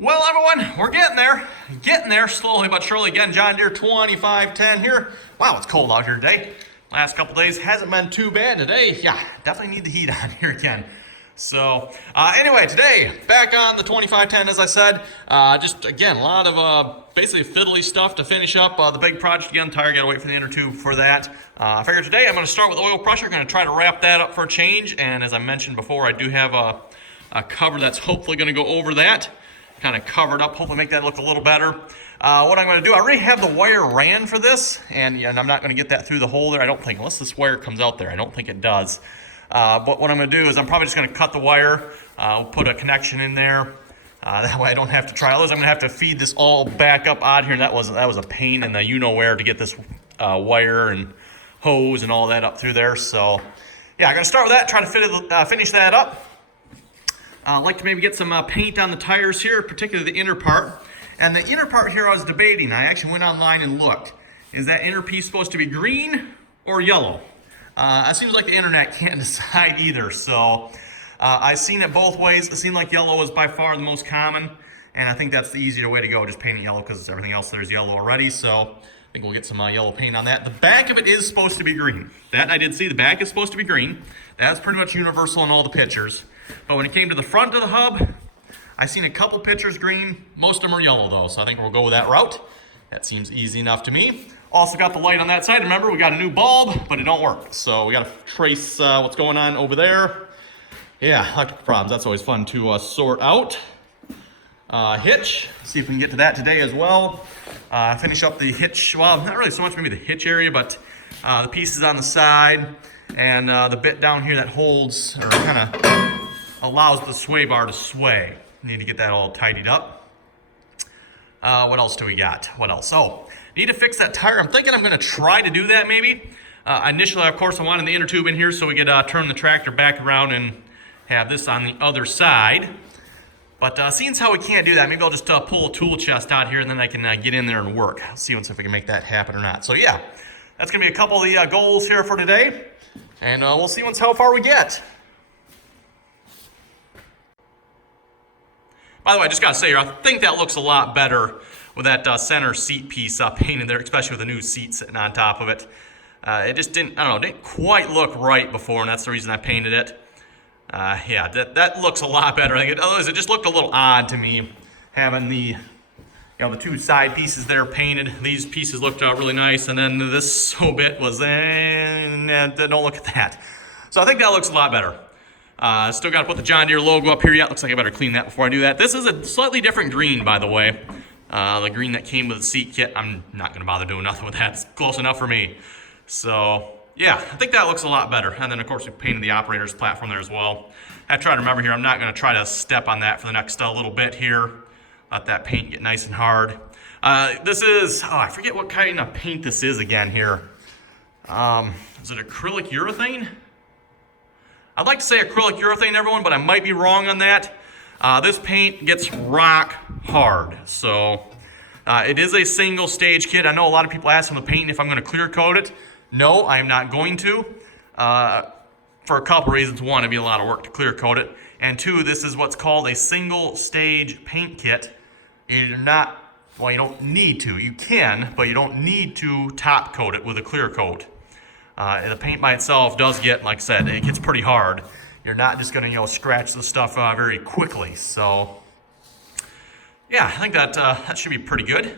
Well, everyone, we're getting there slowly but surely. Again, John Deere 2510 here. Wow, it's cold out here today. Last couple days hasn't been too bad. Today, yeah, definitely need the heat on here again. So, anyway, today, back on the 2510, as I said, just, again, a lot of, basically fiddly stuff to finish up the big project again. Tire, gotta wait for the inner tube for that. I figured today I'm gonna start with oil pressure, gonna try to wrap that up for a change, and as I mentioned before, I do have a cover that's hopefully gonna go over that. Kind of covered up, hopefully make that look a little better. What I'm going to do, I already have the wire ran for this, and I'm not going to get that through the hole there, I don't think, unless this wire comes out there. I don't think it does. But what I'm going to do is I'm probably just going to cut the wire, put a connection in there. That way I don't have to try all this. I'm going to have to feed this all back up out here, and that was a pain in the you-know-where to get this wire and hose and all that up through there. So, yeah, I'm going to start with that, try to finish that up. I'd like to maybe get some paint on the tires here, particularly the inner part. And the inner part here I was debating. I actually went online and looked. Is that inner piece supposed to be green or yellow? It seems like the internet can't decide either. So I've seen it both ways. It seemed like yellow is by far the most common. And I think that's the easier way to go. Just paint it yellow because everything else there is yellow already. So I think we'll get some yellow paint on that. The back of it is supposed to be green. That I did see. The back is supposed to be green. That's pretty much universal in all the pictures. But when it came to the front of the hub, I seen a couple pictures green. Most of them are yellow though, so I think we'll go with that route. That seems easy enough to me. Also got the light on that side. Remember, we got a new bulb, but it don't work. So we got to trace what's going on over there. Yeah, electrical problems. That's always fun to sort out. Hitch. See if we can get to that today as well. Finish up the hitch. Well, not really so much maybe the hitch area, but the pieces on the side and the bit down here that holds or kind of allows the sway bar to sway. Need to get that all tidied up. What else do we got? What else? Oh, need to fix that tire. I'm thinking I'm going to try to do that maybe. Initially, of course, I wanted the inner tube in here so we could turn the tractor back around and have this on the other side. But seeing as how we can't do that, maybe I'll just pull a tool chest out here and then I can get in there and work. I'll see if we can make that happen or not. So yeah, that's going to be a couple of the goals here for today. And we'll see how far we get. By the way, I just got to say here, I think that looks a lot better with that center seat piece painted there, especially with the new seat sitting on top of it. It just didn't, I don't know, didn't quite look right before, and that's the reason I painted it. Yeah, that looks a lot better. Otherwise, it just looked a little odd to me, having the two side pieces there painted. These pieces looked really nice, and then this bit was, don't look at that. So I think that looks a lot better. Still got to put the John Deere logo up here yet. Looks like I better clean that before I do that. This is a slightly different green, by the way. The green that came with the seat kit. I'm not going to bother doing nothing with that. It's close enough for me. So, yeah, I think that looks a lot better. And then, of course, we painted the operator's platform there as well. I have to try to remember here, I'm not going to try to step on that for the next little bit here. Let that paint get nice and hard. This is, I forget what kind of paint this is again here. Is it acrylic urethane? I'd like to say acrylic urethane, everyone, but I might be wrong on that. This paint gets rock hard. So it is a single stage kit. I know a lot of people ask on the paint if I'm going to clear coat it. No, I am not going to. For a couple reasons. One, it'd be a lot of work to clear coat it. And two, this is what's called a single stage paint kit. You're not, well, you don't need to. You can, but you don't need to top coat it with a clear coat. The paint by itself does get, like I said, it gets pretty hard. You're not just going to, scratch the stuff very quickly. So, yeah, I think that should be pretty good.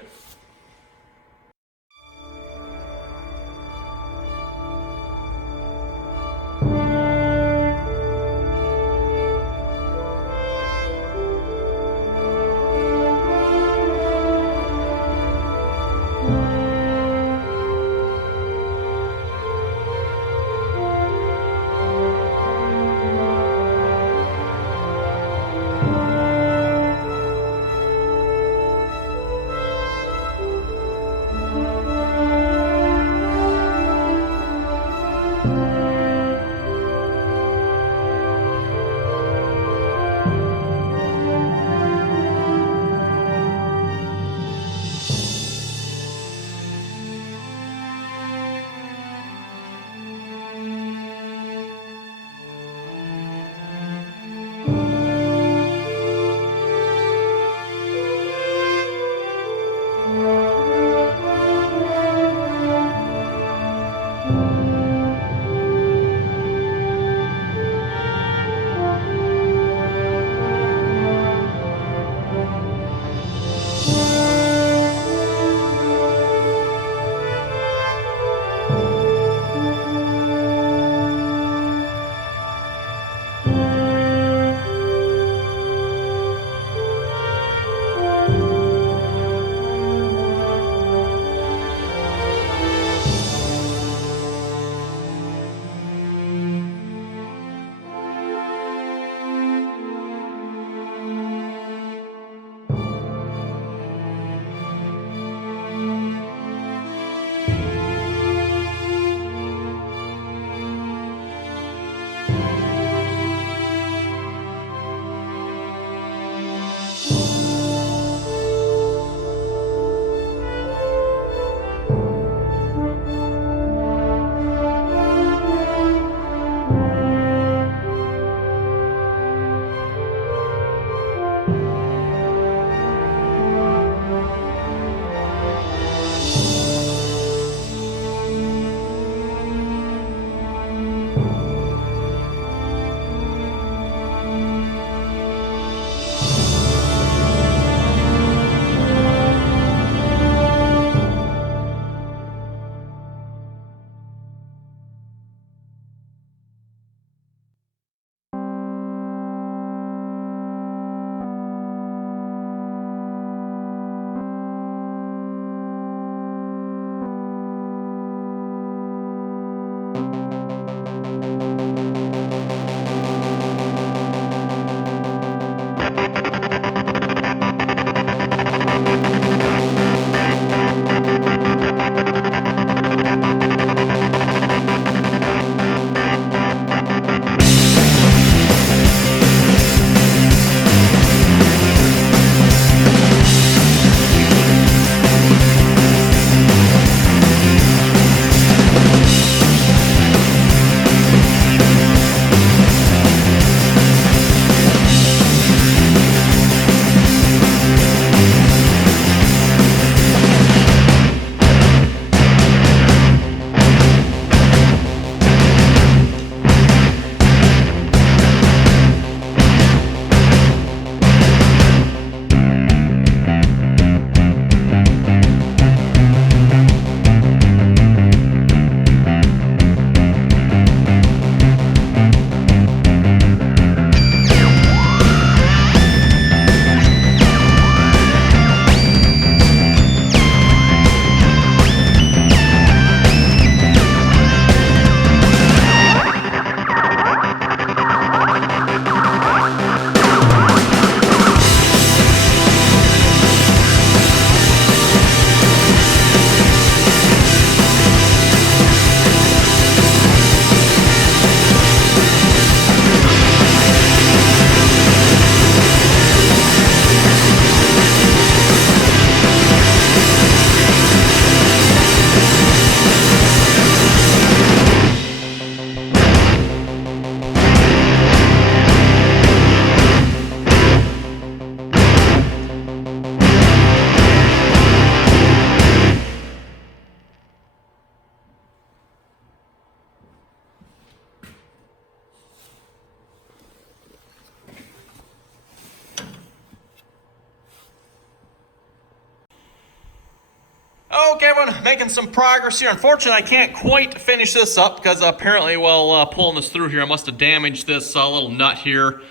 Okay, everyone, making some progress here. Unfortunately, I can't quite finish this up because apparently while pulling this through here, I must have damaged this little nut here.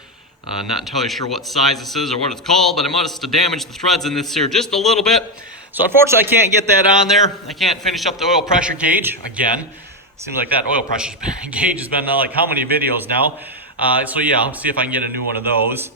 Not entirely sure what size this is or what it's called, but I must have damaged the threads in this here just a little bit. So unfortunately, I can't get that on there. I can't finish up the oil pressure gauge again. Seems like that oil pressure gauge has been like how many videos now. So yeah, I'll see if I can get a new one of those.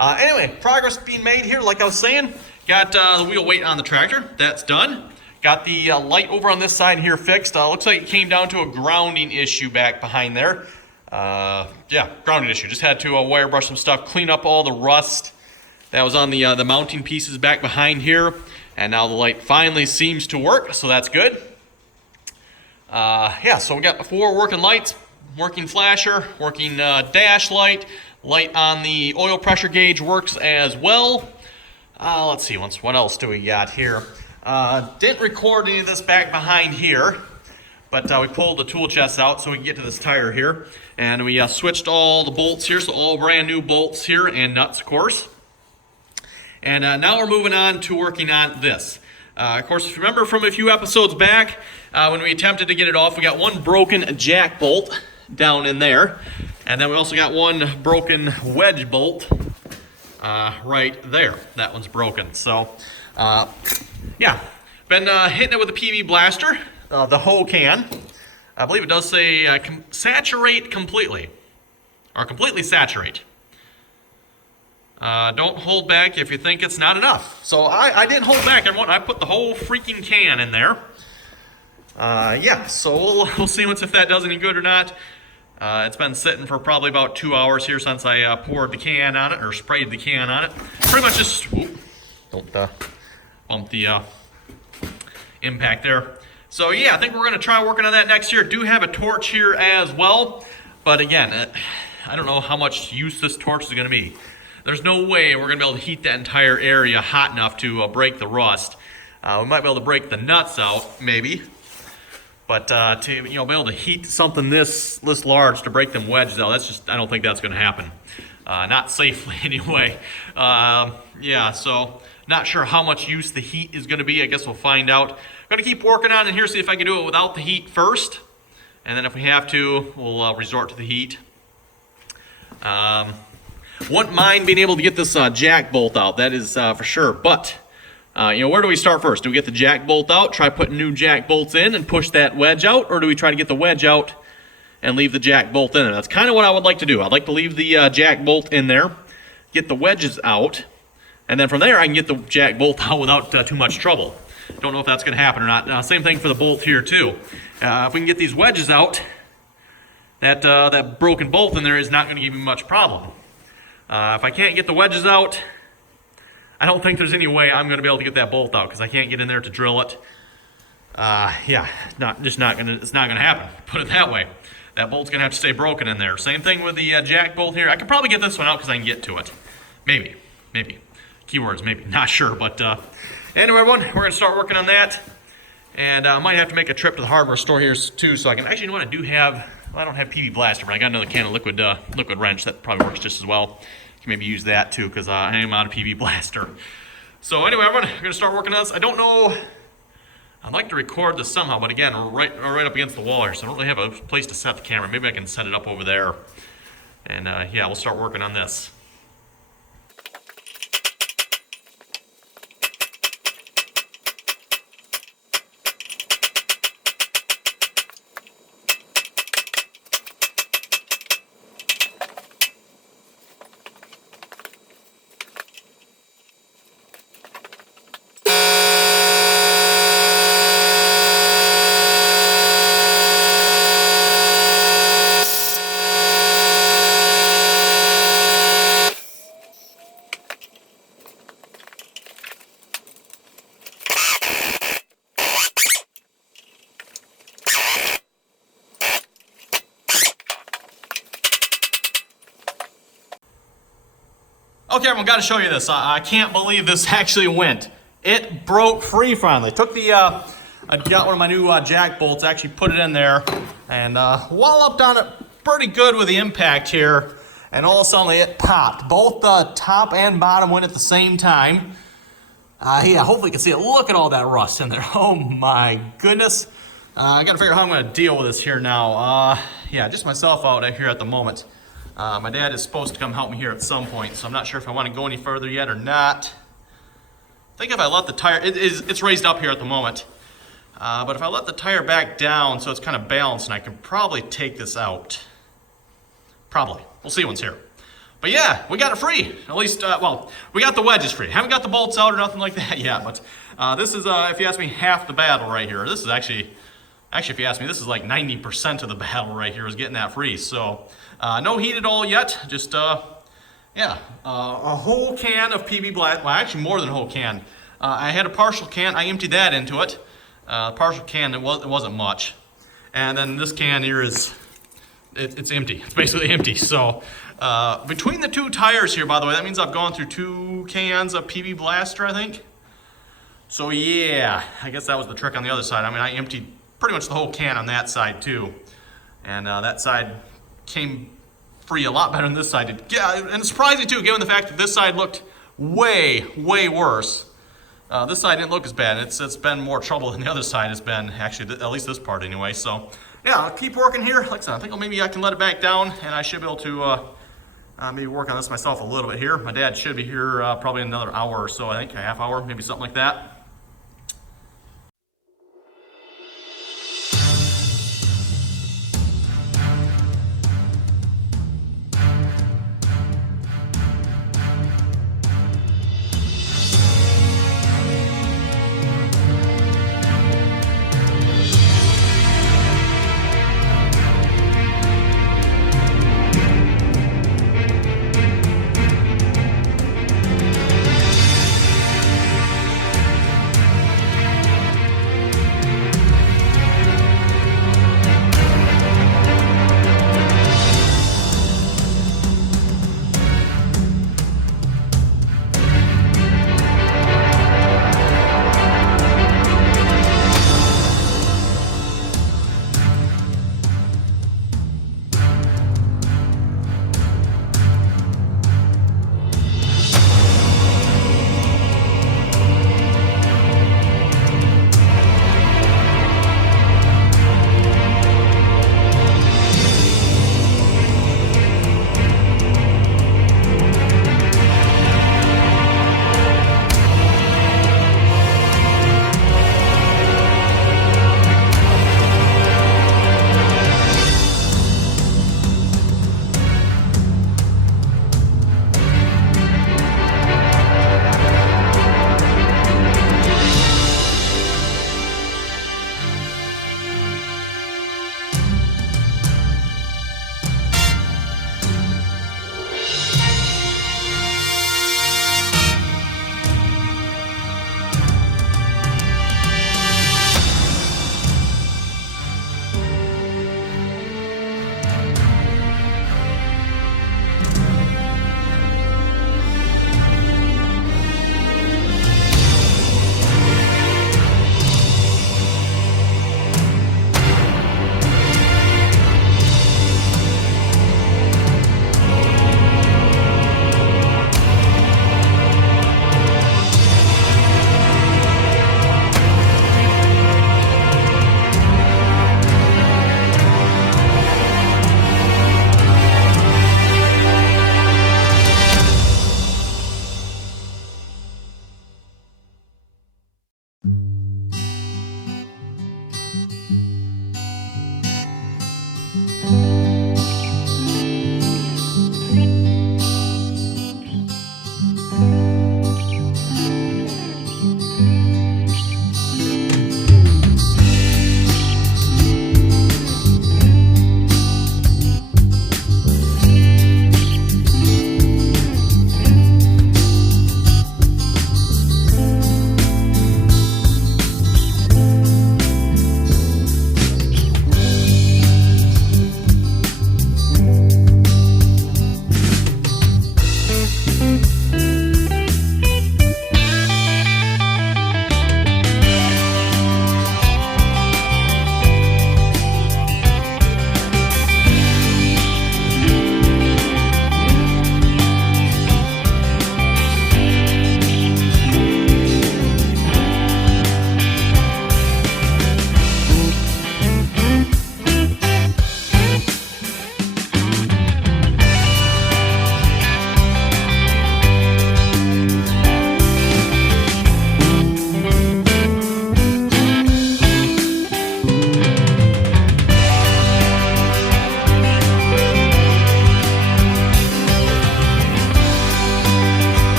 Anyway, progress being made here, like I was saying. Got the wheel weight on the tractor. That's done. Got the light over on this side here fixed. Looks like it came down to a grounding issue back behind there. Yeah, grounding issue. Just had to wire brush some stuff, clean up all the rust that was on the mounting pieces back behind here. And now the light finally seems to work, so that's good. Yeah, so we got 4 working lights, working flasher, working dash light. Light on the oil pressure gauge works as well. Let's see, what else do we got here? Didn't record any of this back behind here, but we pulled the tool chest out so we can get to this tire here. And we switched all the bolts here, so all brand new bolts here and nuts, of course. And now we're moving on to working on this. Of course, if you remember from a few episodes back, when we attempted to get it off, we got one broken jack bolt down in there. And then we also got one broken wedge bolt right there. That one's broken. So, yeah, been hitting it with a PB blaster, the whole can. I believe it does say saturate completely, or completely saturate. Don't hold back if you think it's not enough. So I didn't hold back, everyone. I put the whole freaking can in there. Yeah, so we'll see if that does any good or not. It's been sitting for probably about 2 hours here since I poured the can on it, or sprayed the can on it. Pretty much just, don't bump the impact there. So yeah, I think we're going to try working on that next year. Do have a torch here as well, but again, I don't know how much use this torch is going to be. There's no way we're going to be able to heat that entire area hot enough to break the rust. We might be able to break the nuts out, maybe. But to be able to heat something this large to break them wedges out, that's just, I don't think that's going to happen. Not safely anyway. Yeah, so not sure how much use the heat is going to be. I guess we'll find out. I'm going to keep working on it here, see if I can do it without the heat first. And then if we have to, we'll resort to the heat. Wouldn't mind being able to get this jack bolt out, that is for sure. But Where do we start first? Do we get the jack bolt out, try putting new jack bolts in and push that wedge out, or do we try to get the wedge out and leave the jack bolt in there? That's kind of what I would like to do. I'd like to leave the jack bolt in there, get the wedges out, and then from there I can get the jack bolt out without too much trouble. Don't know if that's going to happen or not. Same thing for the bolt here too. If we can get these wedges out, that broken bolt in there is not going to give me much problem. If I can't get the wedges out, I don't think there's any way I'm going to be able to get that bolt out because I can't get in there to drill it. It's not going to happen. Put it that way. That bolt's going to have to stay broken in there. Same thing with the jack bolt here. I could probably get this one out because I can get to it. Maybe. Keywords, maybe. Not sure, but anyway, everyone, we're going to start working on that. And I might have to make a trip to the hardware store here too, so I can actually, I do have. Well, I don't have PB Blaster, but I got another can of liquid wrench that probably works just as well. Can maybe use that too because I am out of PB Blaster. So anyway, everyone, we're gonna start working on this. I don't know. I'd like to record this somehow, but again, right up against the wall here, so I don't really have a place to set the camera. Maybe I can set it up over there. And yeah, we'll start working on this. Okay, everyone, got to show you this. I can't believe this actually went. It broke free finally. Took the, I got one of my new jack bolts, actually put it in there, and walloped on it pretty good with the impact here, and all of a sudden it popped. Both the top and bottom went at the same time. Yeah, hopefully you can see it. Look at all that rust in there. Oh my goodness. I got to figure out how I'm going to deal with this here now. Yeah, just myself out here at the moment. My dad is supposed to come help me here at some point, so I'm not sure if I want to go any further yet or not. I think if I let the tire, it's raised up here at the moment, but if I let the tire back down so it's kind of balanced, and I can probably take this out. Probably. We'll see once here. But yeah, we got it free. At least, well, we got the wedges free. Haven't got the bolts out or nothing like that yet, but this is, if you ask me, half the battle right here. This is actually, if you ask me, this is like 90% of the battle right here is getting that free. So, no heat at all yet. Just, yeah, a whole can of PB Black. Well, actually more than a whole can. I had a partial can. I emptied that into it. Partial can, it wasn't much. And then this can here is, it's empty. It's basically empty. So, between the two tires here, by the way, that means I've gone through 2 cans of PB Blaster, I think. So yeah, I guess that was the trick on the other side. I mean, I emptied pretty much the whole can on that side too. And that side came free a lot better than this side did. Yeah, and surprising too, given the fact that this side looked way, way worse. This side didn't look as bad. It's been more trouble than the other side has been, actually, at least this part anyway. So yeah, I'll keep working here. Like I said, I think maybe I can let it back down, and I should be able to maybe work on this myself a little bit here. My dad should be here probably in another hour or so, I think, a half hour, maybe something like that.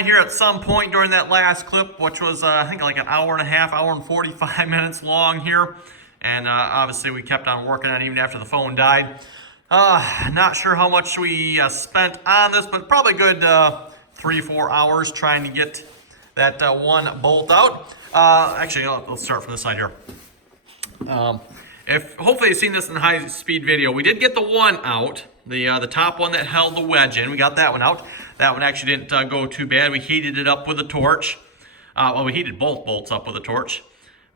line here at some point during that last clip, which was, I think, like an hour and a half, hour and 45 minutes long here. And obviously, we kept on working on it even after the phone died. Not sure how much we spent on this, but probably good 3-4 hours trying to get that one bolt out. Actually, let's start from this side here. If hopefully you've seen this in the high-speed video, we did get the one out, the top one that held the wedge in. We got that one out. That one actually didn't go too bad. We heated it up with a torch. Well, we heated both bolts up with a torch.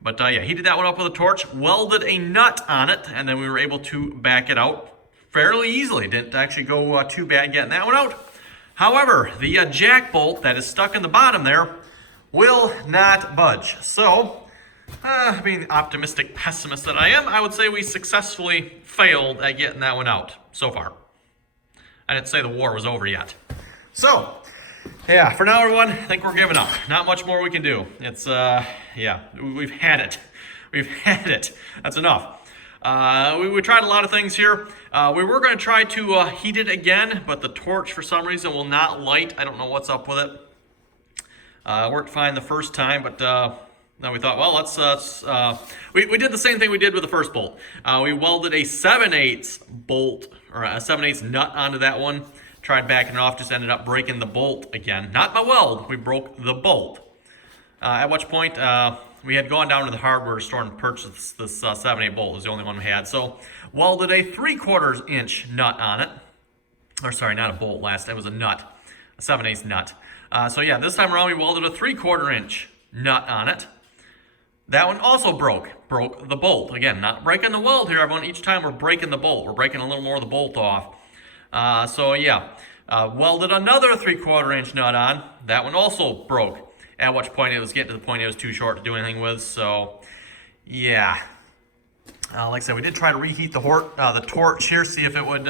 But yeah, heated that one up with a torch, welded a nut on it, and then we were able to back it out fairly easily. Didn't actually go too bad getting that one out. However, the jack bolt that is stuck in the bottom there will not budge. So, being the optimistic pessimist that I am, I would say we successfully failed at getting that one out so far. I didn't say the war was over yet. So, yeah, for now, everyone, I think we're giving up. Not much more we can do. It's, yeah, we've had it. We've had it. That's enough. We tried a lot of things here. We were going to try to heat it again, but the torch, for some reason, will not light. I don't know what's up with it. Worked fine the first time, but then we thought, well, we did the same thing we did with the first bolt. We welded a 7/8 bolt, or a 7/8 nut onto that one. Tried backing it off, just ended up breaking the bolt again. Not my weld, we broke the bolt. At which point, we had gone down to the hardware store and purchased this 7/8 bolt. It was the only one we had. So, welded a 3/4 inch nut on it. Or sorry, not a bolt last, it was a nut. A 7/8 nut. So yeah, this time around we welded a 3/4 inch nut on it. That one also broke the bolt. Again, not breaking the weld here, everyone. Each time we're breaking the bolt. We're breaking a little more of the bolt off. So yeah, welded another 3/4 inch nut on. That one also broke. At which point it was getting to the point it was too short to do anything with. So yeah, like I said, we did try to reheat the torch here, see if it would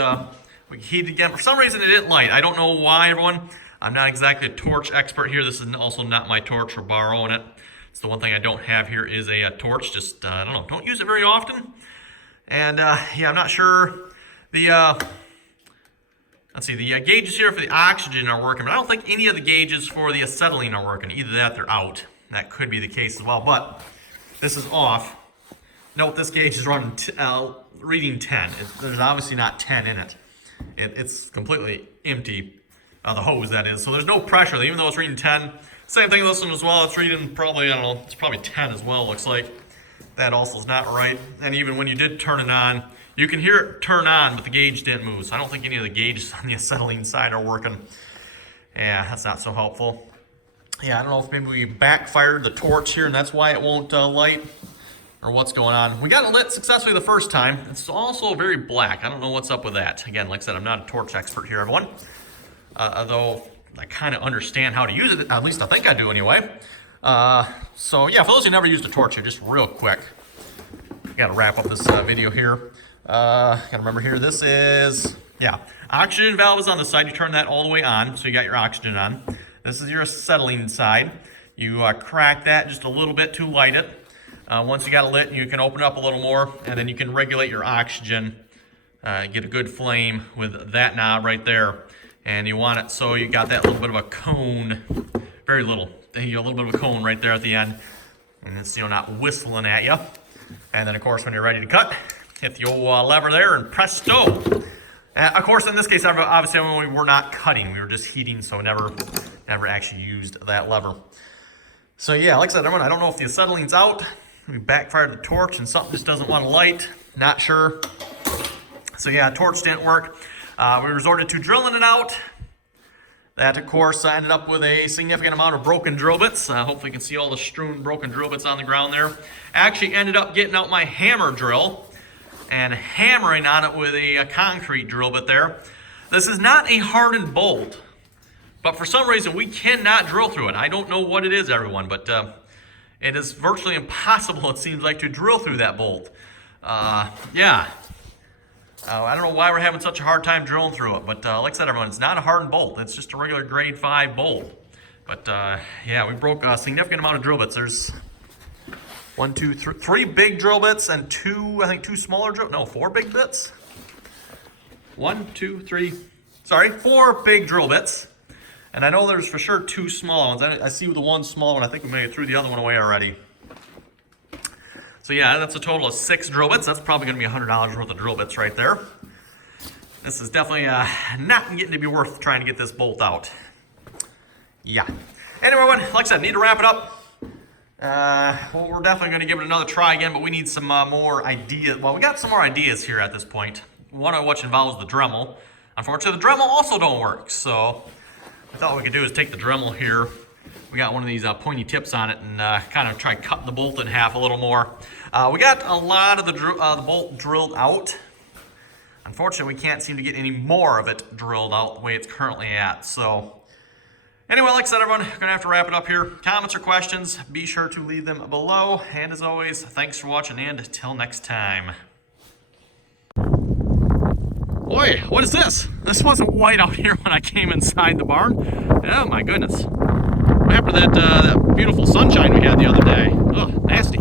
we could heat it again. For some reason it didn't light. I don't know why, everyone. I'm not exactly a torch expert here. This is also not my torch. We're borrowing it. It's the one thing I don't have here is a torch. Just, I don't know, don't use it very often. And yeah, I'm not sure. Let's see, the gauges here for the oxygen are working, but I don't think any of the gauges for the acetylene are working. Either that, they're out. That could be the case as well, but this is off. Note this gauge is running reading 10. There's obviously not 10 in it. It's completely empty. The hose, that is. So there's no pressure, even though it's reading 10. Same thing this one as well. It's reading probably, I don't know, it's probably 10 as well, looks like. That also is not right. And even when you did turn it on, you can hear it turn on, but the gauge didn't move. So I don't think any of the gauges on the acetylene side are working. Yeah, that's not so helpful. Yeah, I don't know if maybe we backfired the torch here and that's why it won't light, or what's going on. We got it lit successfully the first time. It's also very black. I don't know what's up with that. Again, like I said, I'm not a torch expert here, everyone. Although I kind of understand how to use it. At least I think I do anyway. So yeah, for those who never used a torch here, just real quick. Got to wrap up this video here. Got to remember here, this is, yeah, oxygen valve is on the side. You turn that all the way on, so you got your oxygen on. This is your acetylene side. You crack that just a little bit to light it. Once you got it lit, you can open it up a little more, and then you can regulate your oxygen. Get a good flame with that knob right there. And you want it so you got that little bit of a cone, very little. You got a little bit of a cone right there at the end. And it's, not whistling at you. And then, of course, when you're ready to cut, hit the old lever there and presto. Of course, in this case, obviously, we were not cutting. We were just heating, so never actually used that lever. So, yeah, like I said, I don't know if the acetylene's out. We backfired the torch and something just doesn't want to light. Not sure. So, yeah, torch didn't work. We resorted to drilling it out. That, of course, ended up with a significant amount of broken drill bits. Hopefully you can see all the strewn broken drill bits on the ground there. Actually ended up getting out my hammer drill and hammering on it with a concrete drill bit there. This is not a hardened bolt, but for some reason we cannot drill through it. I don't know what it is, everyone, but it is virtually impossible, it seems like, to drill through that bolt. Yeah. I don't know why we're having such a hard time drilling through it, but like I said, everyone, it's not a hardened bolt. It's just a regular grade 5 bolt. But yeah, we broke a significant amount of drill bits. There's 3 big drill bits and 2 smaller no, 4 big bits. 4 big drill bits And I know there's for sure 2 small ones. I see the one small one. I think we maybe threw the other one away already. So yeah, that's a total of 6 drill bits. That's probably going to be $100 worth of drill bits right there. This is definitely not getting to be worth trying to get this bolt out. Yeah. Anyway, everyone, like I said, need to wrap it up. Well, we're definitely going to give it another try again, but we need some more ideas. Well, we got some more ideas here at this point. One of which involves the Dremel. Unfortunately, the Dremel also don't work, so I thought what we could do is take the Dremel here. We got one of these pointy tips on it and kind of try cutting the bolt in half a little more. We got a lot of the bolt drilled out. Unfortunately, we can't seem to get any more of it drilled out the way it's currently at. So anyway, like I said, everyone, going to have to wrap it up here. Comments or questions, be sure to leave them below. And as always, thanks for watching, and until next time. Boy, what is this? This wasn't white out here when I came inside the barn. Oh my goodness. What happened to that beautiful sunshine we had the other day? Ugh, nasty.